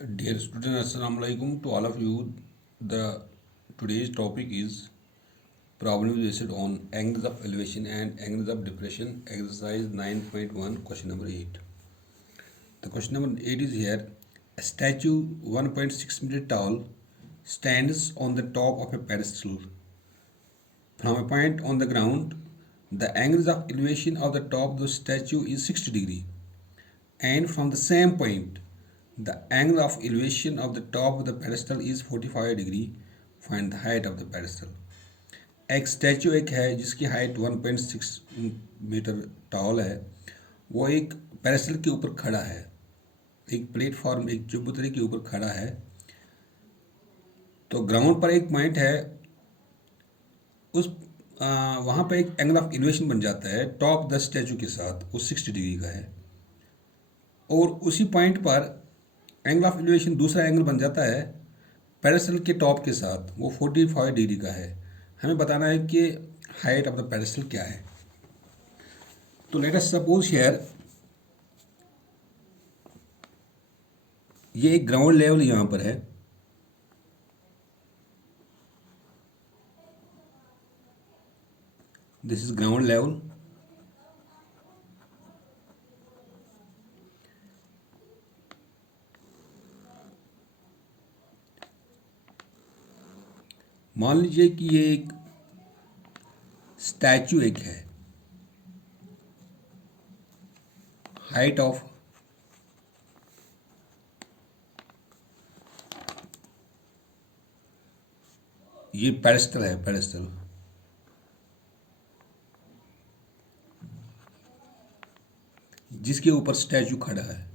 Dear students, Assalamu alaikum to all of you. The today's topic is problem based on angles of elevation and angles of depression. Exercise 9.1, question number 8. The question number 8 is here. A statue 1.6 meter tall stands on the top of a pedestal. From a point on the ground, the angles of elevation of the top of the statue is 60 degree. And from the same point, the angle of elevation of the top of the pedestal is 45 degree. Find the height of the pedestal. एक statue एक है जिसकी height 1.6 metre toll है। वो एक pedestal के ऊपर खड़ा है, एक प्लेटफॉर्म, एक चबूतरे के ऊपर खड़ा है। तो ग्राउंड पर एक पॉइंट है, उस वहाँ पर एक एंगल ऑफ एलिवेशन बन जाता है टॉप द स्टैचू के साथ, वो 60 डिग्री का है। और उसी पॉइंट पर एंगल ऑफ एलिवेशन दूसरा एंगल बन जाता है पेडेस्टल के टॉप के साथ, वो 45 डिग्री का है। हमें बताना है कि हाइट ऑफ द पेडेस्टल क्या है। तो लेट अस सपोज हियर ये एक ग्राउंड लेवल यहाँ पर है। This is ground level. मान लीजिए कि ये एक स्टैचू एक है, हाइट ऑफ ये पेडेस्टल है, पेडेस्टल जिसके ऊपर स्टैचू खड़ा है।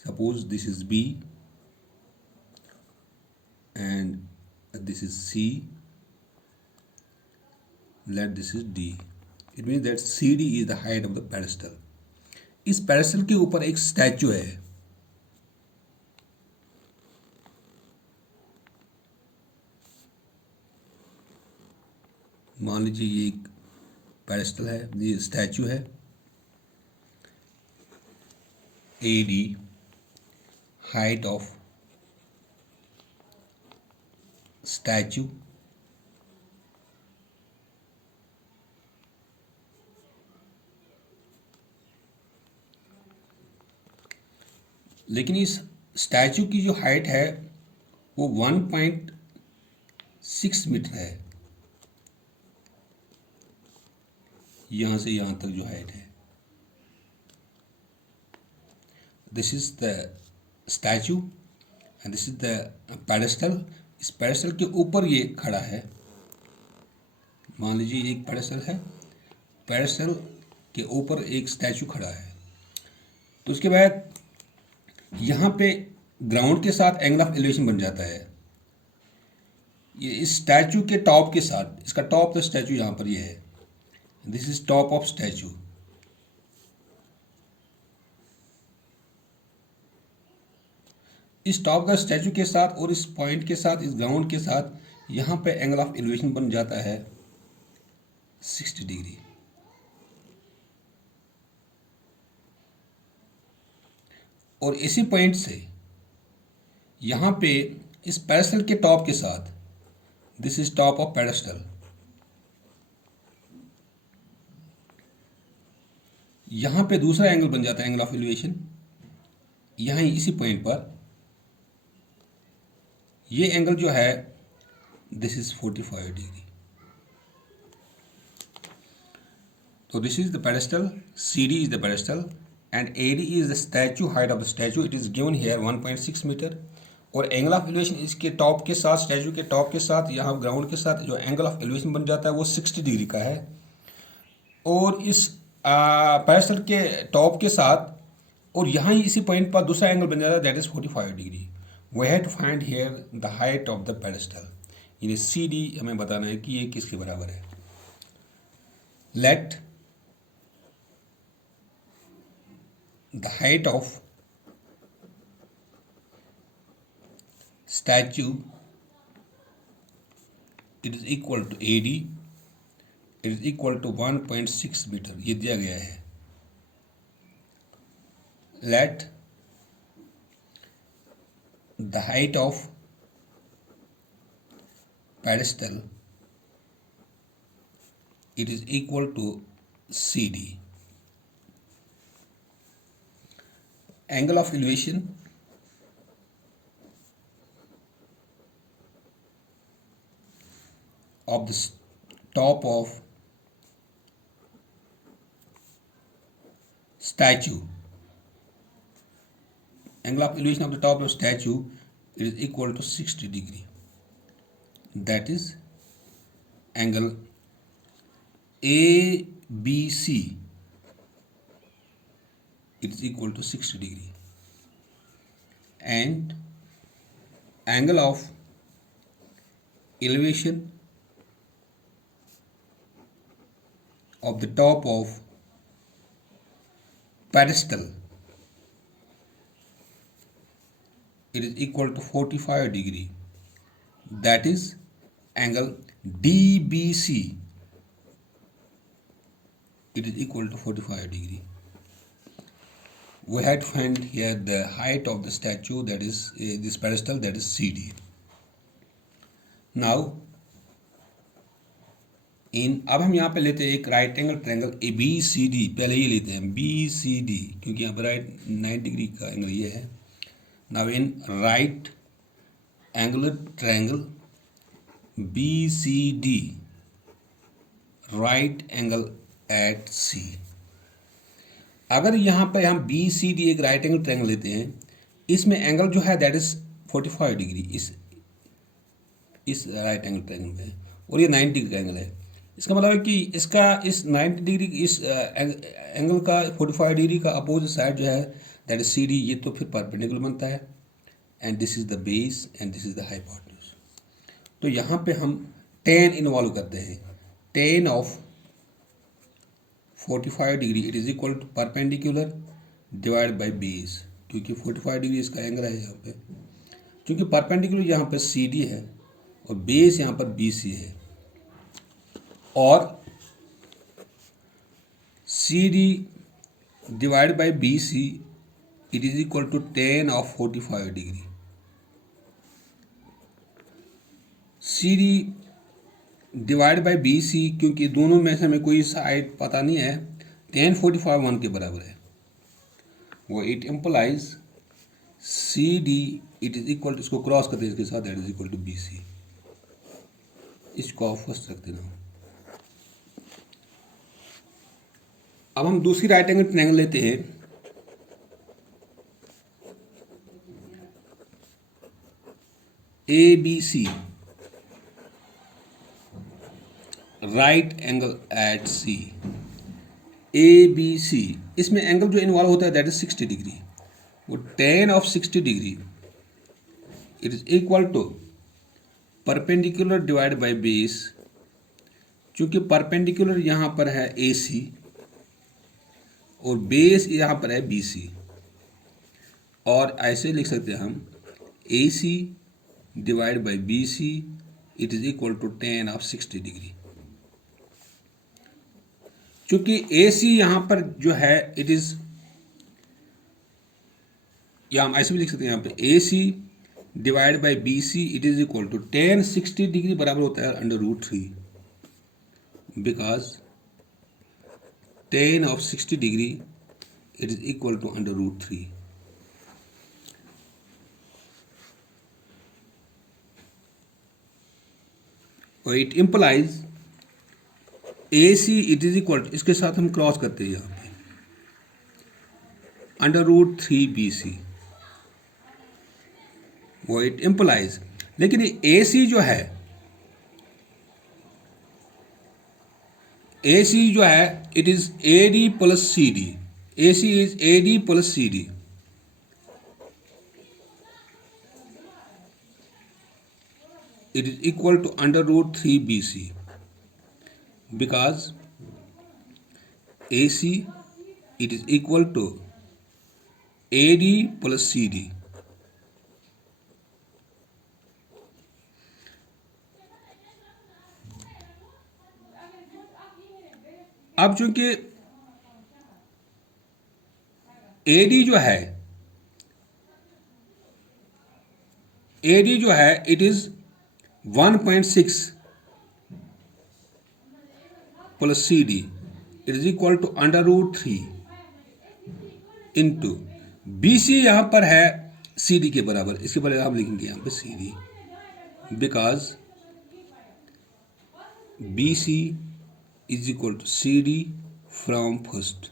Suppose this is B and this is C, let this is D. It means that CD is the height of the pedestal. इस pedestal के ऊपर एक स्टैचू है। मान लीजिए ये एक pedestal है, ये स्टैचू है। AD height of स्टैचू लेकिन इस स्टैचू की जो हाइट है वो 1.6 मीटर है। यहां से यहां तक जो हाइट है, this is the statue and this is the pedestal. इस पेडेस्टल के ऊपर ये खड़ा है। मान लीजिए एक पेडेस्टल है, पेडेस्टल के ऊपर एक स्टैचू खड़ा है। तो उसके बाद यहाँ पे ग्राउंड के साथ एंगल ऑफ एलिवेशन बन जाता है। ये इस स्टैचू के टॉप के साथ, इसका टॉप द स्टैचू यहाँ पर ये है, this is top of statute. इस टॉप द स्टैचू के साथ और इस पॉइंट के साथ, इस ग्राउंड के साथ यहाँ पे एंगल ऑफ एलिवेशन बन जाता है 60 डिग्री। और इसी पॉइंट से यहाँ पे इस पेडेस्टल के टॉप के साथ, this is top of pedestal, यहाँ पे दूसरा एंगल बन जाता है एंगल ऑफ एलिवेशन। यहाँ इसी पॉइंट पर ये एंगल जो है दिस इज 45 डिग्री। तो this is the pedestal, CD is the pedestal and AD is the statue height of the statue. It is given here 1.6 metre. और एंगल ऑफ एलिवेशन इसके top के साथ, statue के top के साथ, यहाँ ground के साथ जो एंगल ऑफ एलिवेशन बन जाता है वो 60 डिग्री का है। और इस पेडेस्टल के टॉप के साथ और यहाँ ही इसी पॉइंट पर दूसरा एंगल बन जाता है, that is 45 degree. We have to find here the height of the pedestal. यानी CD हमें बताना है कि ये किसके बराबर है। Let the height of statue, it is equal to AD, it is equal to 1.6 metre, ये दिया गया है। let the height of pedestal it is equal to CD. Angle of elevation of the top of statue. Angle of elevation of the top of statue it is equal to 60 degree. That is angle ABC. It is equal to 60 degree. And angle of elevation of the top of pedestal it is equal to 45 degree. That is angle DBC. It is equal to 45 degree. We had to find here the height of the statue, that is this pedestal, that is CD. Now अब हम यहाँ पे लेते हैं एक right angle triangle A B C D. पहले ये लेते हैं बी सी डी, क्योंकि यहाँ पर राइट 90 डिग्री का एंगल ये है. Now in right angular triangle B C D, right angle at C. अगर यहाँ पे हम बी सी डी एक राइट एंगल ट्रायंगल लेते हैं, इसमें एंगल जो है दैट इज 45 डिग्री इस राइट एंगल ट्रायंगल में, और ये 90 डिग्री का एंगल है. इसका मतलब है कि इसका इस 90 डिग्री इस एंगल का 45 डिग्री का अपोजिट साइड जो है दैट इज सी डी, ये तो फिर परपेंडिकुलर बनता है. And this is the base and this is the hypotenuse. तो यहाँ पे हम tan इन्वॉल्व करते हैं. tan of 45 degree it is equal to perpendicular divide by base, क्योंकि 45 डिग्री इसका एंगल है यहाँ पे. क्योंकि परपेंडिकुलर यहाँ पे सी डी है और बेस यहाँ पर बी सी है, और C D divide by B C it is equal to tan of 45 degree. C D divide by B C, क्योंकि दोनों में से हमें कोई साइड पता नहीं है, tan 45 1 के बराबर है. वो it implies C D it is equal to, इसको क्रॉस करते हैं इसके साथ, that is equal to B C. इसको फर्स्ट रख देना. अब हम दूसरी राइट एंगल ट्रायंगल लेते हैं A B C, right angle at C. A B C, इसमें एंगल जो इन्वॉल्व होता है दैट इज 60 डिग्री. वो tan of 60 degree it is equal to perpendicular divide by base. चूंकि परपेंडिकुलर यहाँ पर है ए सी और बेस यहाँ पर है बी सी, और ऐसे लिख सकते हैं हम A C divide by B C it is equal to tan of 60 degree. क्योंकि ए सी यहाँ पर जो है इट इज, या हम ऐसे भी लिख सकते हैं यहाँ पे A C divide by B C it is equal to tan 60 degree बराबर होता है √3, because tan of 60 degree it is equal to √3. और it implies AC it is equal to, इसके साथ हम क्रॉस करते हैं यहाँ पे √3 BC. वो it implies, लेकिन ये AC जो है, AC जो है it is AD plus CD. AC is AD plus CD. It is equal to √3 BC, because AC it is equal to AD plus CD. अब चूंकि एडी जो है it is 1.6 plus C D it is equal to √3 into B C यहाँ पर है C D के बराबर, इसके बराबर हम लिखेंगे यहाँ पे C D, because B C is equal to C D from first,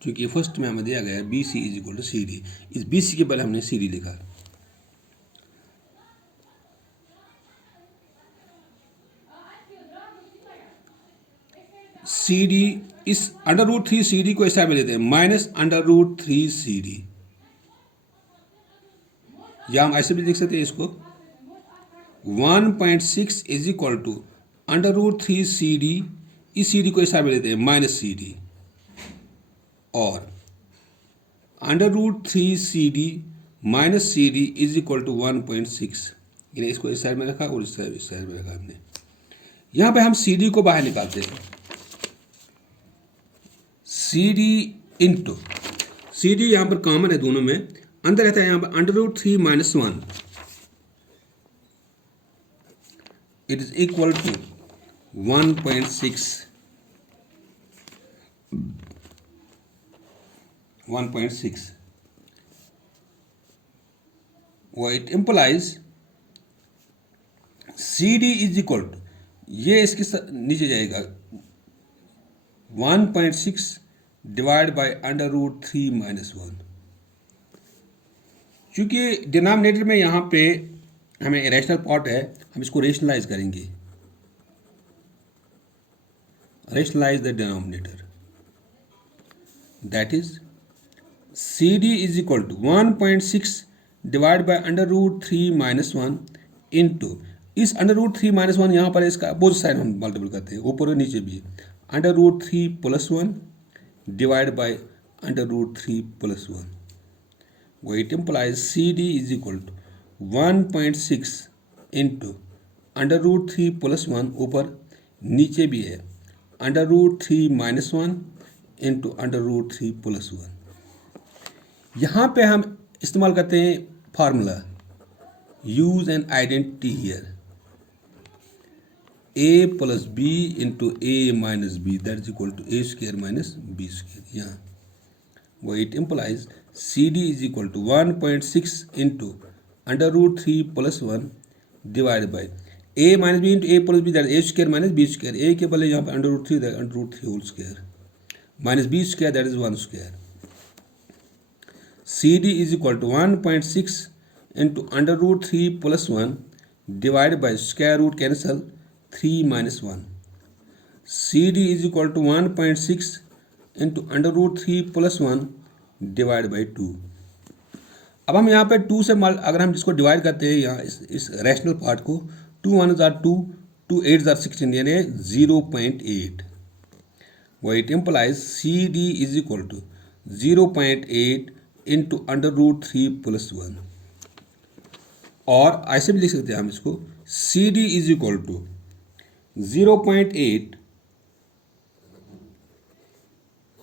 क्योंकि फर्स्ट में हमें दिया गया है B C is equal to C D, इस बी सी के बदले हमने सी डी लिखा। सी डी इस √3 सी डी को ऐसा में लेते हैं माइनस √3 सी डी, या हम ऐसे भी लिख सकते हैं इसको 1.6 is equal to √3 C D, इस सी डी को ऐसा में लेते हैं माइनस सी डी, और √3 C D minus C D is equal to 1.6, यानी इसको इस साइड में रखा और इस साइड में रखा हमने। यहाँ पे हम सी डी को बाहर निकालते हैं, C D into C D यहाँ पर कॉमन है दोनों में, अंदर रहता है यहाँ पर √3 - 1 इट इज इक्वल टू 1.6 वो it implies C D is equal to, ये इसके नीचे जाएगा 1.6 डिवाइड बाय √3 - 1, क्योंकि डिनोमिनेटर में यहाँ पे हमें रैशनल पार्ट है, हम इसको रेशनलाइज करेंगे, rationalise the denominator, that is C D is equal to 1.6 divide by √3 - 1 into इस √3 - 1 यहाँ पर इसका अपोजिट साइड हम मल्टीपल करते हैं, ऊपर और नीचे भी, √3 + 1 डिवाइड बाय √3 + 1, वो it implies C D is equal to 1.6 into √3 + 1, ऊपर नीचे भी है √3 - 1 इंटू √3 + 1। यहाँ पे हम इस्तेमाल करते हैं formula use an identity here, a + b into a - b that is equal to a² - b², यहाँ वो it implies C D is equal to 1.6 into √3 + 1 divide by a - b into a + b that a² - b², a के बदले यहाँ पर √3 √3 whole square minus b² that is 1², C D is equal to 1.6 into √3 + 1 divide by square root cancel 3 - 1, C D is equal to 1.6 into √3 + 1 divide by 2। अब हम यहाँ पे 2 से अगर हम इसको डिवाइड करते हैं यहाँ इस रैशनल पार्ट को, 2 1 = 2, 2 8 = 16, यानी 0.8, वो it implies C D is equal to 0.8 into √3 + 1, और ऐसे भी लिख सकते हैं हम इसको C D is equal to 0.8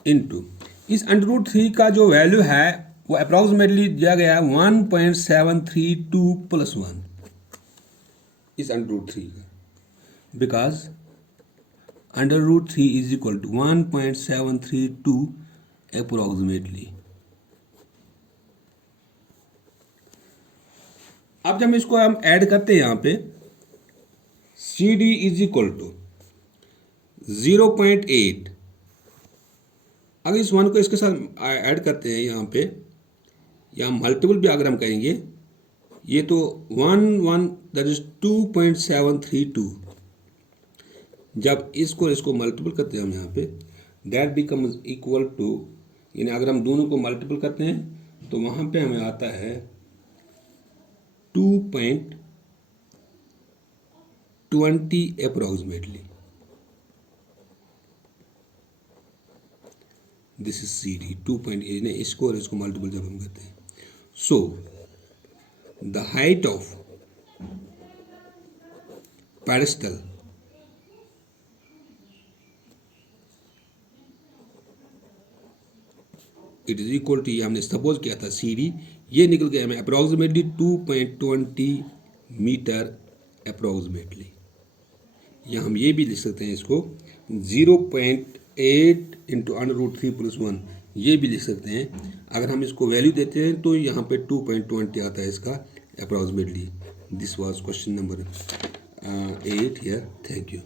into इस √3 का जो वैल्यू है वो अप्रॉक्सीमेटली दिया गया है 1.732 + 1 इस √3 का, because √3 is equal to 1.732 approximately. अब जब इसको हम ऐड करते हैं यहाँ पे C D is equal to 0.8, अगर इस 1 को इसके साथ ऐड करते हैं यहाँ पे, या मल्टीपल भी अगर हम कहेंगे, ये तो 1 दैट इज 2.732, जब इसको मल्टीपल करते हैं हम यहाँ पे दैट बिकम्स इक्वल टू, यानी अगर हम दोनों को मल्टीपल करते हैं तो वहाँ पे हमें आता है 2.20 approximately, this is C D 2.8, इसको और इसको मल्टीपल जब हम करते हैं, so the height of pedestal it is equal to, ये हमने सपोज किया था सी डी, ये निकल गया हमें अप्रॉक्सीमेटली 2.20 मीटर अप्रॉक्सीमेटली। या हम ये भी लिख सकते हैं इसको 0.8 इंटू √3+1, ये भी लिख सकते हैं। अगर हम इसको वैल्यू देते हैं तो यहाँ पे 2.20 आता है इसका approximately. This was question number 8 here. Thank you.